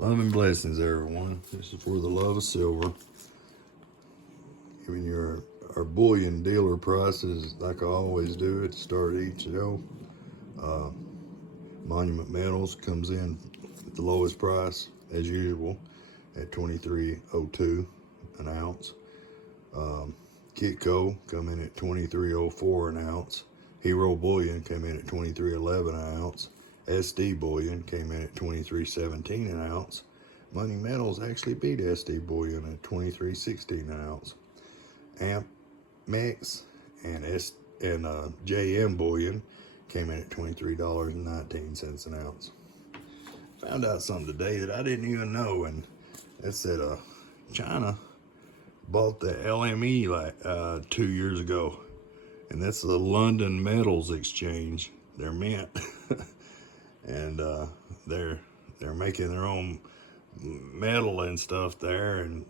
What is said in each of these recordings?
Love and blessings, everyone. This is for the love of silver. Giving you our bullion dealer prices like I always do at the start of each show. Monument Metals comes in at the lowest price as usual at $23.02 an ounce. Kitco come in at $23.04 an ounce. Hero Bullion came in at $23.11 an ounce. SD Bullion came in at $23.17 an ounce. Money Metals actually beat SD Bullion at $23.16 an ounce. AMEX and JM Bullion came in at $23.19 an ounce. Found out something today that I didn't even know, and it said China bought the LME like 2 years ago, and that's the London Metals Exchange. They're mint. And they're making their own metal and stuff there, and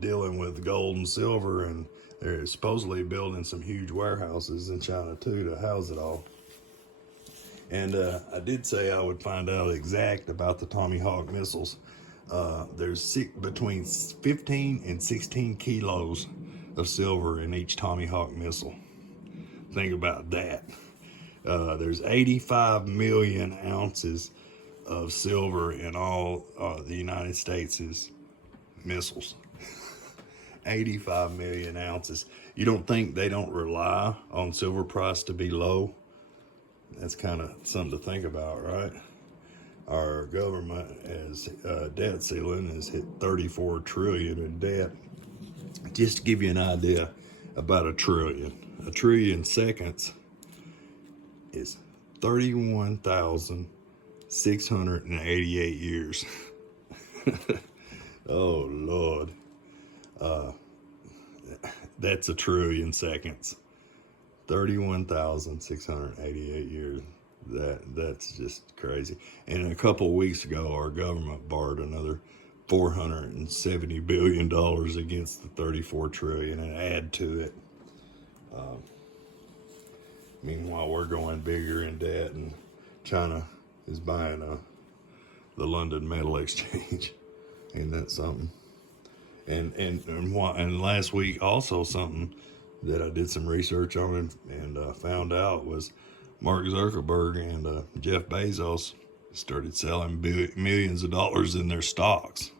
dealing with gold and silver, and they're supposedly building some huge warehouses in China too to house it all. And I did say I would find out exact about the Tommy Hawk missiles. There's between 15 and 16 kilos of silver in each Tommy Hawk missile. Think about that. There's 85 million ounces of silver in all the United States' missiles. 85 million ounces. You don't think they don't rely on silver price to be low? That's kind of something to think about, right? Our government has debt ceiling has hit 34 trillion in debt. Just to give you an idea about a trillion seconds is 31,688 years. Oh Lord. That's a trillion seconds. 31,688 years. That's just crazy. And a couple of weeks ago, our government borrowed another $470 billion against the 34 trillion and add to it. Meanwhile, we're going bigger in debt, and China is buying the London Metal Exchange. Ain't that something? And last week also something that I did some research on and found out was Mark Zuckerberg and Jeff Bezos started selling millions of dollars in their stocks.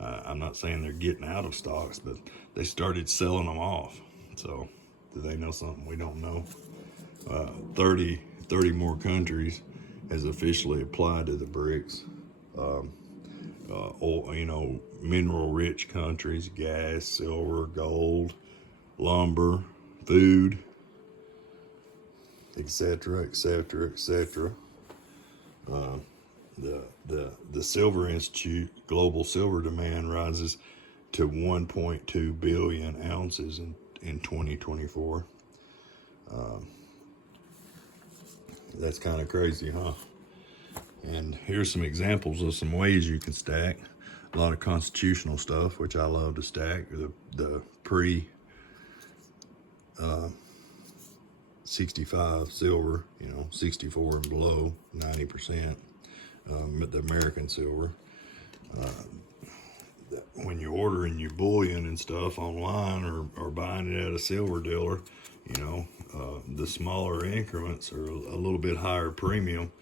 I'm not saying they're getting out of stocks, but they started selling them off. So do they know something we don't know? 30 more countries has officially applied to the BRICS. Mineral rich countries, gas, silver, gold, lumber, food, etc., etc., etc. The Silver Institute global silver demand rises to 1.2 billion ounces in 2024. That's kind of crazy, huh? And here's some examples of some ways you can stack. A lot of constitutional stuff, which I love to stack. The pre 65 silver, 64 and below, 90%. The American silver. When you're ordering your bullion and stuff online or buying it at a silver dealer, the smaller increments are a little bit higher premium,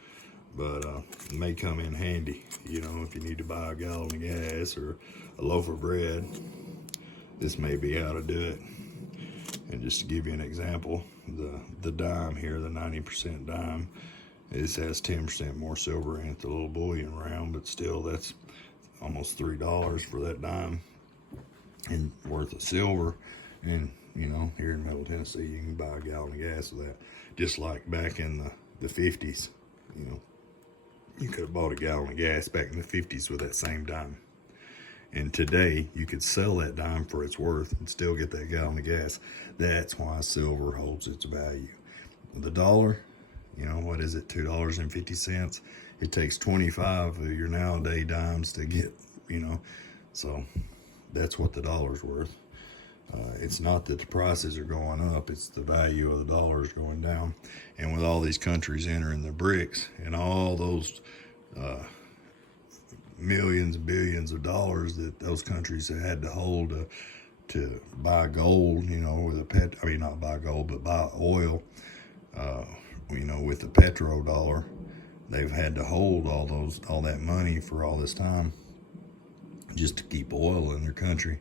but may come in handy. If you need to buy a gallon of gas or a loaf of bread, this may be how to do it. And just to give you an example, the dime here, the 90% dime, this has 10% more silver in it, the little bullion round, but still that's almost $3 for that dime and worth of silver. And here in Middle Tennessee, you can buy a gallon of gas with that. Just like back in the 50s, you could have bought a gallon of gas back in the 50s with that same dime. And today, you could sell that dime for its worth and still get that gallon of gas. That's why silver holds its value. The dollar, what is it, $2.50? It takes 25 of your nowadays dimes to get, so that's what the dollar's worth. It's not that the prices are going up, it's the value of the dollar is going down. And with all these countries entering the BRICS and all those millions and billions of dollars that those countries had to hold to buy gold, you know, with I mean, not buy gold, but buy oil, you know, with the petrodollar. They've had to hold all that money for all this time just to keep oil in their country.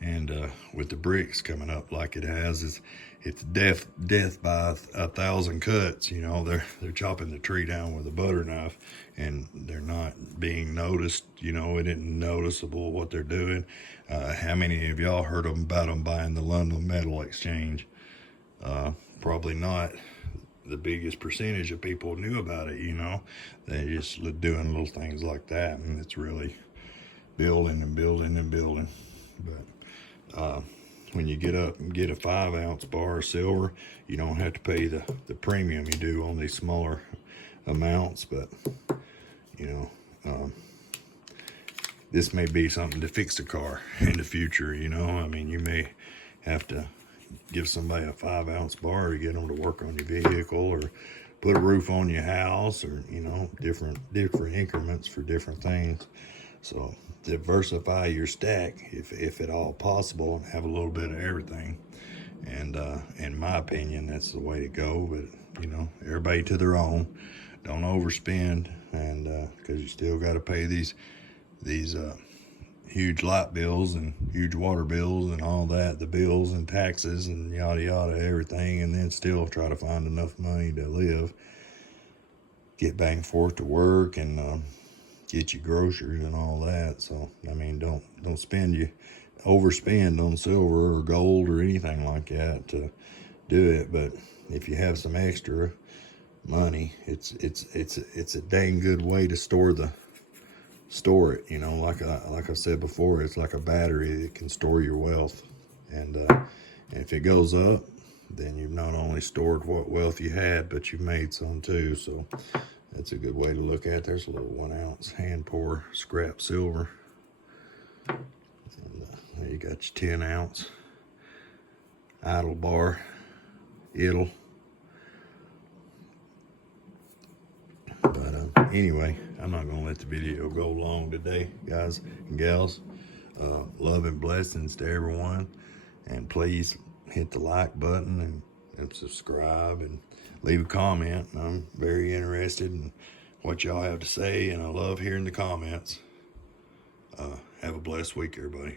And with the BRICS coming up like it has, it's death by 1,000 cuts. You know, they're chopping the tree down with a butter knife, and they're not being noticed. You know, it isn't noticeable what they're doing. How many of y'all heard about them buying the London Metal Exchange? Probably not the biggest percentage of people knew about it. You know, they just doing little things like that, and it's really building and building and building. But when you get up and get a 5-ounce bar of silver, you don't have to pay the premium you do on these smaller amounts. But you know, this may be something to fix the car in the future. You know, I mean, you may have to give somebody a 5-ounce bar to get them to work on your vehicle, or put a roof on your house, or, you know, different increments for different things. So diversify your stack if at all possible, and have a little bit of everything. And in my opinion, that's the way to go. But, you know, everybody to their own. Don't overspend, and because you still got to pay these huge light bills and huge water bills and all that, the bills and taxes and yada yada, everything, and then still try to find enough money to live, get back and forth to work, and get you groceries and all that. So I mean, don't overspend on silver or gold or anything like that to do it. But if you have some extra money, it's a dang good way to store it. You know, like I said before, it's like a battery that can store your wealth. And if it goes up, then you've not only stored what wealth you had, but you've made some too. So that's a good way to look at it. There's a little 1-ounce hand pour scrap silver. And there you got your 10-ounce idle bar, idle. But anyway, I'm not going to let the video go long today, guys and gals. Love and blessings to everyone. And please hit the like button and subscribe and leave a comment. I'm very interested in what y'all have to say, and I love hearing the comments. Have a blessed week, everybody.